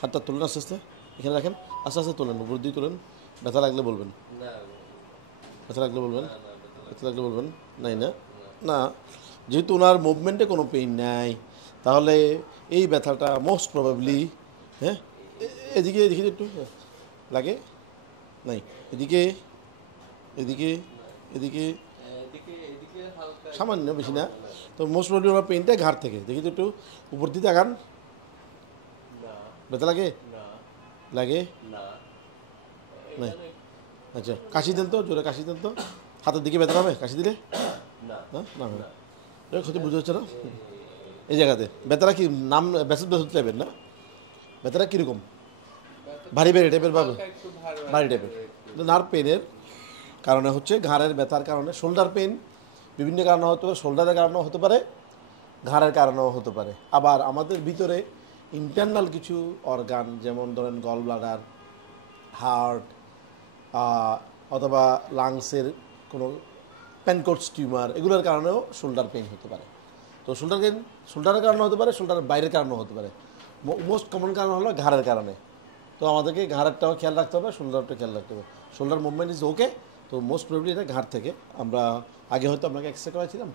হাতটা তুলেন আস্তে আস্তে, এখানে রাখেন, আস্তে আস্তে তোলেন, উপর দিয়ে তোলেন। ব্যথা লাগলে বলবেন, ব্যথা লাগলে বলবেন, ব্যথা লাগলে বলবেন। নাই না? না, যেহেতু ওনার মুভমেন্টে কোনো পেইন নাই, তাহলে এই ব্যথাটা মোস্ট প্রবাবলি, হ্যাঁ, এদিকে এদিকে একটু লাগে, নাই, এদিকে এদিকে এদিকে সামান্য, বেশি না। তো মোস্ট প্রবলি ওনার পেইনটা ঘাড় থেকে, দেখি তো একটু উপর দিতে আগান। ব্যথা লাগে? লাগে নাই? আচ্ছা, কাশি দেন তো, জোরে কাশি দেন তো। হাতের দিকে ব্যথা হবে কাশি দিলে? না না হবে না, ক্ষতি বুঝতে হচ্ছে না। এই জায়গাতে ব্যথাটা কি নাম ব্যাসেজ ব্যাসেজ টাইপের না? ব্যথাটা কীরকম? ভারী ভারী টাইপের পাবে? ভারী টাইপের নার্ভ পেনের কারণে হচ্ছে, ঘাড়ের ব্যথার কারণে। শোল্ডার পেন বিভিন্ন কারণে হতে পারে, শোল্ডারের কারণেও হতে পারে, ঘাড়ের কারণেও হতে পারে। আবার আমাদের ভিতরে ইন্টারনাল কিছু অর্গান, যেমন ধরেন গল ব্লাডার, হার্ট, অথবা লাংসের কোনো প্যানকোর্টস টিউমার, এগুলোর কারণেও শোল্ডার পেইন হতে পারে। তো শোল্ডারের কারণে হতে পারে, শোল্ডারের বাইরের কারণেও হতে পারে। মোস্ট কমন কারণ হলো ঘাড়ের কারণে। তো আমাদেরকে ঘাড়েরটাও খেয়াল রাখতে হবে, শোল্ডারটাও খেয়াল রাখতে হবে। শোল্ডার মুভমেন্ট ইজ ওকে, তো মোস্ট প্রবলি এটা ঘাড় থেকে। আমরা আগে হয়তো আপনাকে এক্সরে করাইছিলাম।